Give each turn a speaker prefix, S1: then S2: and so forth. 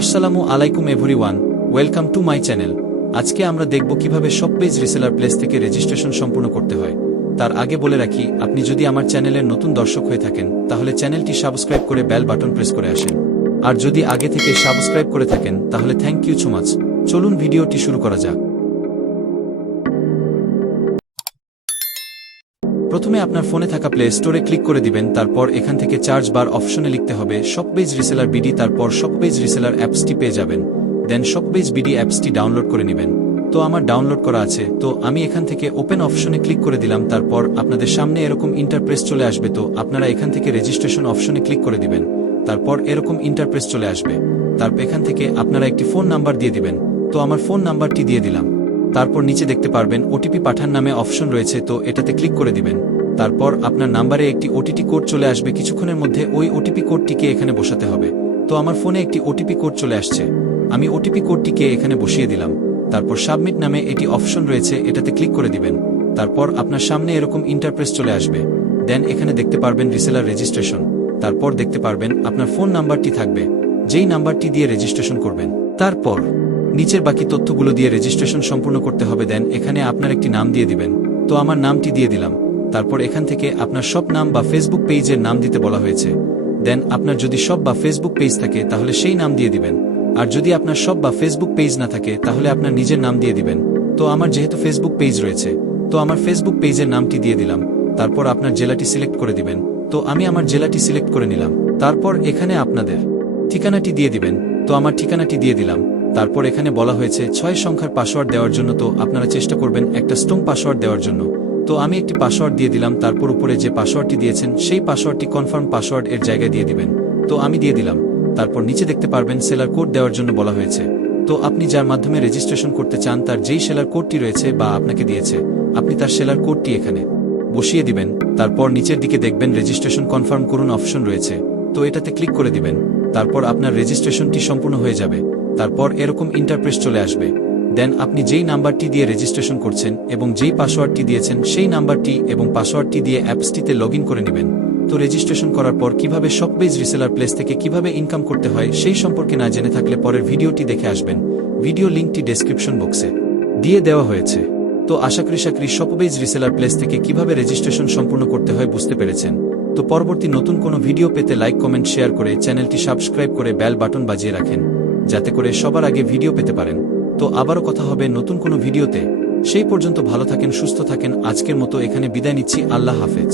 S1: আসসালামু আলাইকুম everyone, welcome to my channel. আজকে আমরা দেখব কীভাবে সব পেজ রিসেলার প্লেস থেকে রেজিস্ট্রেশন সম্পূর্ণ করতে হয়। তার আগে বলে রাখি, আপনি যদি আমার চ্যানেলের নতুন দর্শক হয়ে থাকেন, তাহলে চ্যানেলটি সাবস্ক্রাইব করে বেল বাটন প্রেস করে আসেন। আর যদি আগে থেকে সাবস্ক্রাইব করে থাকেন, তাহলে থ্যাংক ইউ সো মাচ। চলুন ভিডিওটি শুরু করা যাক। প্রথমে আপনার ফোনে থাকা প্লে স্টোরে ক্লিক করে দিবেন, তারপর এখান থেকে চার্জ বার অপশনে লিখতে হবে শপপেজ রিসেলার বিডি তারপর শপপেজ রিসেলার অ্যাপসটি পেয়ে যাবেন। দেন শপপেজ বিডি অ্যাপসটি ডাউনলোড করে নেবেন। তো আমার ডাউনলোড করা আছে, তো আমি এখান থেকে ওপেন অপশনে ক্লিক করে দিলাম, তারপর আপনাদের সামনে এরকম ইন্টারপ্রেস চলে আসবে, তো আপনারা এখান থেকে রেজিস্ট্রেশন অপশনে ক্লিক করে দিবেন, তারপর এরকম ইন্টারপ্রেস চলে আসবে। তারপর এখান থেকে আপনারা একটি ফোন নাম্বার দিয়ে দিবেন, তো আমার ফোন নাম্বারটি দিয়ে দিলাম। তারপর নিচে দেখতে পারবেন, ওটিপি পাঠান নামে অপশন রয়েছে, তো এটাতে ক্লিক করে দিবেন। তারপর আপনার নাম্বারে একটি ওটিটি কোড চলে আসবে, কিছুক্ষণের মধ্যে ওই ওটিপি কোডটিকে এখানে বসাতে হবে। তো আমার ফোনে একটি ওটিপি কোড চলে আসছে। আমি ওটিপি কোডটিকে এখানে বসিয়ে দিলাম। তারপর সাবমিট নামে এটি অপশন রয়েছে, এটাতে ক্লিক করে দিবেন। তারপর আপনার সামনে এরকম ইন্টারপ্রেস চলে আসবে। দেন এখানে দেখতে পারবেন রিসেলার রেজিস্ট্রেশন। তারপর দেখতে পারবেন আপনার ফোন নাম্বারটি থাকবে। যেই নাম্বারটি দিয়ে রেজিস্ট্রেশন করবেন। তারপর নিচের বাকি তথ্যগুলো দিয়ে রেজিস্ট্রেশন সম্পূর্ণ করতে হবে দেন এখানে আপনার একটি নাম দিয়ে দিবেন। তো আমার নামটি দিয়ে দিলাম। তারপর এখান থেকে আপনার সব নাম বা ফেসবুক পেজের নাম দিতে বলা হয়েছে। দেন আপনার যদি সব বা ফেসবুক পেজ থাকে, তাহলে সেই নাম দিয়ে দিবেন। আর যদি আপনার সব বা ফেসবুক পেজ না থাকে, তাহলে আপনার নিজের নাম দিয়ে দিবেন। তো আমার যেহেতু ফেসবুক পেজ রয়েছে, তো আমার ফেসবুক পেজের নামটি দিয়ে দিলাম। তারপর আপনার জেলাটি সিলেক্ট করে দিবেন। তো আমি আমার জেলাটি সিলেক্ট করে নিলাম। তারপর এখানে আপনাদের ঠিকানাটি দিয়ে দিবেন। তো আমার ঠিকানাটি দিয়ে দিলাম। তারপর এখানে বলা হয়েছে, ছয় সংখ্যার পাসওয়ার্ড দেওয়ার জন্য তো আপনারা চেষ্টা করবেন একটা স্ট্রং পাসওয়ার্ড দেওয়ার জন্য। তো আমি একটি পাসওয়ার্ড দিয়ে দিলাম, তারপর উপরে যে পাসওয়ার্ডটি দিয়েছেন, সেই পাসওয়ার্ডটি কনফার্ম পাসওয়ার্ড এর জায়গায় দিয়ে দিবেন। তো আমি দিয়ে দিলাম। তারপর নিচে দেখতে পারবেন, সেলার কোড দেওয়ার জন্য বলা হয়েছে। তো আপনি যার মাধ্যমে রেজিস্ট্রেশন করতে চান, তার যেই সেলার কোডটি রয়েছে বা আপনাকে দিয়েছে, আপনি তার সেলার কোডটি এখানে বসিয়ে দিবেন। তারপর নিচের দিকে দেখবেন, রেজিস্ট্রেশন কনফার্ম করুন অপশন রয়েছে। তো এটাতে ক্লিক করে দিবেন। তারপর আপনার রেজিস্ট্রেশনটি সম্পূর্ণ হয়ে যাবে। তারপর এরকম ইন্টারপ্রেস চলে আসবে। দেন আপনি যেই নাম্বারটি দিয়ে রেজিস্ট্রেশন করছেন এবং যেই পাসওয়ার্ডটি দিয়েছেন সেই নাম্বারটি এবং পাসওয়ার্ডটি দিয়ে অ্যাপসটিতে লগ করে নেবেন। তো রেজিস্ট্রেশন করার পর কীভাবে শপপেজ রিসেলার প্লেস থেকে কীভাবে ইনকাম করতে হয় সেই সম্পর্কে না জেনে থাকলে পরের ভিডিওটি দেখে আসবেন। ভিডিও লিঙ্কটি ডেসক্রিপশন বক্সে দিয়ে দেওয়া হয়েছে। তো আশা করি চাকরি শপপেজ রিসেলার প্লেস থেকে কীভাবে রেজিস্ট্রেশন সম্পূর্ণ করতে হয় বুঝতে পেরেছেন। তো পরবর্তী নতুন কোনো ভিডিও পেতে লাইক, কমেন্ট, শেয়ার করে চ্যানেলটি সাবস্ক্রাইব করে বেল বাটন বাজিয়ে রাখেন, যাতে করে সবার আগে ভিডিও পেতে পারেন। তো আবারও কথা হবে নতুন কোনো ভিডিওতে। সেই পর্যন্ত ভালো থাকেন, সুস্থ থাকেন। আজকের মতো এখানে বিদায় নিচ্ছি। আল্লাহ হাফেজ।